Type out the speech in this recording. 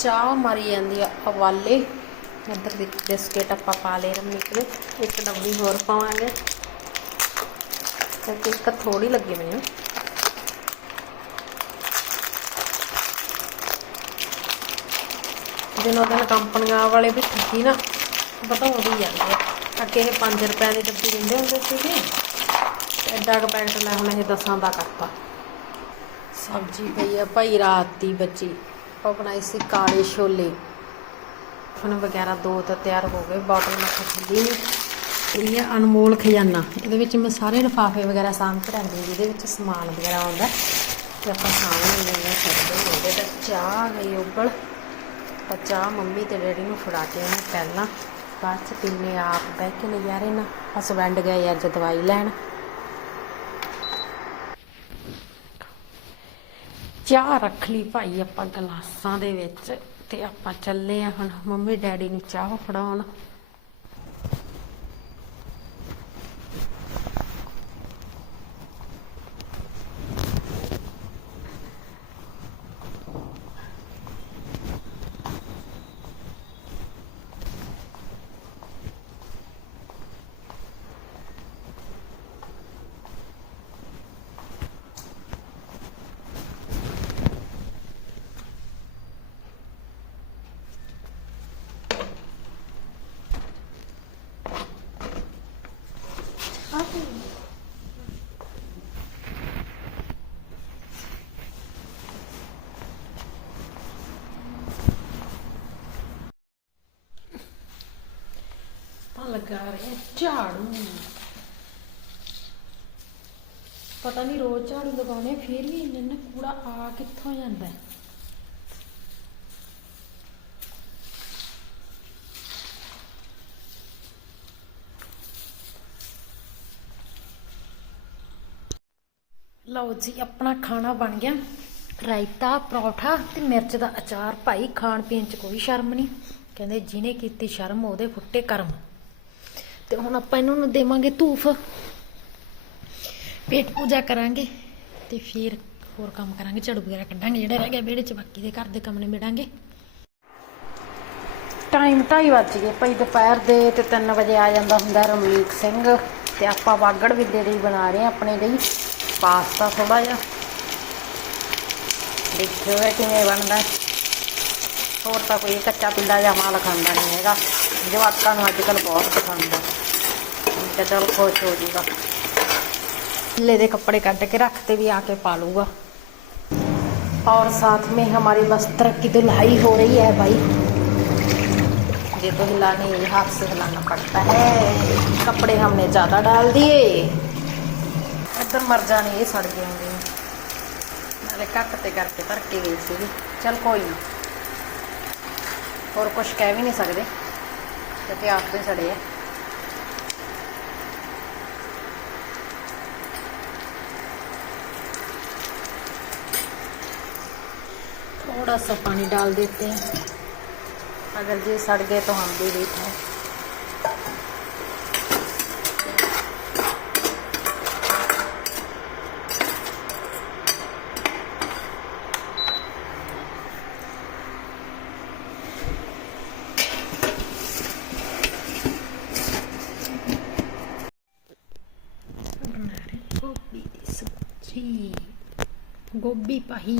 ਚਾਹ ਮਾਰੀ ਜਾਂਦੀ ਆ ਹਵਾਲੇ। ਇੱਧਰ ਵਿੱਚ ਬਿਸਕਿਟ ਆਪਾਂ ਪਾ ਲਏ ਰਮਨੀਕ ਦੇ ਇੱਕ ਡੱਬੀ ਹੋਰ ਪਾਵਾਂਗੇ। ਕਿਉਂਕਿ ਇੱਕ ਥੋੜੀ ਲੱਗੀ ਮੈਨੂੰ। ਦਿਨੋਂ ਦਿਨ ਕੰਪਨੀਆਂ ਵਾਲੇ ਵੀ ਠੱਗੀ ਨਾ, ਵਧਾਉਂਦੀ ਜਾਂਦੇ ਆ। ਅੱਗੇ ਇਹ 5 ਰੁਪਏ ਦੀ ਡੱਬੀ ਦਿੰਦੇ ਹੁੰਦੇ ਸੀਗੇ। ਤੇ ਐਡਾ ਕੁ ਪੈਕਟ ਲੈ ਹੁਣ ਇਹ 10 ਦਾ ਕਰਤਾ। ਸਬਜ਼ੀ ਪਈ ਆ ਭਾਈ, ਰਾਤ ਦੀ ਬੱਚੀ। ਆਪਾਂ ਬਣਾਈ ਸੀ ਕਾਲੇ ਛੋਲੇ। ਫਨ ਵਗੈਰਾ ਦੋ ਤਾਂ ਤਿਆਰ ਹੋ ਗਏ ਬੋਟਲ ਮੈਂ ਖੁੱਲੀ ਨਹੀਂ ਇਹ ਅਨਮੋਲ ਖਜ਼ਾਨਾ। ਇਹਦੇ ਵਿੱਚ ਮੈਂ ਸਾਰੇ ਲਿਫਾਫੇ ਵਗੈਰਾ ਸਾਂਭ ਕੇ ਰੱਖਦੀ ਜਿਹਦੇ ਵਿੱਚ ਸਮਾਨ ਵਗੈਰਾ ਆਉਂਦਾ ਤੇ ਆਪਾਂ ਸਾਂਭ ਲੈਂਦੇ ਹਾਂ ਉਹਦੇ ਤੇ ਚਾਹ ਆ ਗਈ ਉਬਲ। ਤਾਂ ਚਾਹ ਮੰਮੀ ਤੇ ਡੈਡੀ ਨੂੰ ਫੜਾ ਕੇ ਉਹਨੇ ਪਹਿਲਾਂ। ਬਾਅਦ ਚ ਪੀਨੇ ਆਪ ਬਹਿ ਕੇ ਨਜ਼ਾਰੇ ਨਾਲ। ਹਸਬੈਂਡ ਗਏ ਅੱਜ ਦਵਾਈ ਲੈਣ। ਚਾਹ ਰੱਖ ਲਈ ਭਾਈ ਆਪਾਂ ਗਲਾਸਾਂ ਦੇ ਵਿੱਚ ਤੇ ਆਪਾਂ ਚੱਲੇ ਆ ਹੁਣ ਮੰਮੀ ਡੈਡੀ ਨੂੰ ਚਾਹ ਫੜਾਉਣ ਤਾਂ ਲਗਾ ਰਹੇ ਝਾੜੂ। ਪਤਾ ਨਹੀਂ ਰੋਜ਼ ਝਾੜੂ ਲਗਾਉਣੇ ਫਿਰ ਵੀ ਇੰਨਾ ਇੰਨਾ ਕੂੜਾ ਆ ਕਿੱਥੋਂ ਜਾਂਦਾ ਹੈ? ਲਓ ਜੀ, ਆਪਣਾ ਖਾਣਾ ਬਣ ਗਿਆ। ਰਾਇਤਾ, ਪਰੌਠਾ ਤੇ ਮਿਰਚ ਦਾ ਅਚਾਰ। ਭਾਈ, ਖਾਣ ਪੀਣ ਚ ਕੋਈ ਸ਼ਰਮ ਨਹੀਂ ਕਹਿੰਦੇ ਜਿਹਨੇ ਕੀਤੀ ਸ਼ਰਮ, ਉਹਦੇ ਫੁੱਟੇ ਕਰਮ। ਤੇ ਹੁਣ ਆਪਾਂ ਇਹਨਾਂ ਨੂੰ ਦੇਵਾਂਗੇ ਧੂਫ। ਪੇਟ ਪੂਜਾ ਕਰਾਂਗੇ ਤੇ ਫਿਰ ਹੋਰ ਕੰਮ ਕਰਾਂਗੇ, ਝਾੜੂ ਵਗੈਰਾ ਕੱਢਾਂਗੇ, ਜਿਹੜੇ ਰਹਿ ਗਏ ਵਿਹੜੇ ਚ, ਬਾਕੀ ਦੇ ਘਰ ਦੇ ਕੰਮ ਨਿਬੇੜਾਂਗੇ। ਟਾਈਮ 2:30 ਵੱਜ ਗਏ ਭਾਈ ਦੁਪਹਿਰ ਦੇ ਤੇ 3 ਵਜੇ ਆ ਜਾਂਦਾ ਹੁੰਦਾ ਰਮਨੀਕ ਸਿੰਘ ਤੇ ਆਪਾਂ ਵਾਗੜ ਵਿਦੇ ਲਈ ਬਣਾ ਰਹੇ ਆ ਆਪਣੇ ਲਈ। ਪਾਸਤਾ ਥੋੜਾ ਜਿਹਾ। ਦੇਖਿਓ ਕਿਵੇਂ ਬਣਦਾ। ਹੋਰ ਤਾਂ ਕੋਈ ਕੱਚਾ ਪਿੰਡਾ ਜਾਂ ਮਾਲ ਖਾਂਦਾ ਨਹੀਂ ਹੈਗਾ। ਜਵਾਕਾਂ ਨੂੰ ਅੱਜ ਕੱਲ ਬਹੁਤ ਪਸੰਦ ਆ। ਤੇ ਚਲ ਖੁਸ਼ ਹੋ ਜੂਗਾ ले ਦੇ ਕੱਪੜੇ ਕੱਢ ਕੇ ਰੱਖਤੇ ਵੀ ਆ ਕੇ ਪਾ ਲੂਗਾ और साथ में हमारे वस्त्र की धुलाई हो रही है भाई ये तो हिलाने हाथ से हिलाना पड़ता है कपड़े हमने ज़्यादा डाल दिए ਇੱਧਰ ਮਰ ਜਾਣੇ ਇਹ ਸੜ ਗਏ ਹੁੰਦੇ ਨੇ ਨਾਲੇ ਘੱਟ ਤੇ ਕਰਕੇ ਧਰ ਕੇ ਗਈ ਸੀਗੀ ਚਲ ਕੋਈ ਨਾ ਹੋਰ ਕੁਝ ਕਹਿ ਵੀ ਨਹੀਂ ਸਕਦੇ ਕਿਉਂਕਿ ਆਪ ਤੋਂ ਹੀ थोड़ा सा पानी डाल देते हैं। अगर ये सड़ गए तो हम भी देते हैं गोभी पाही।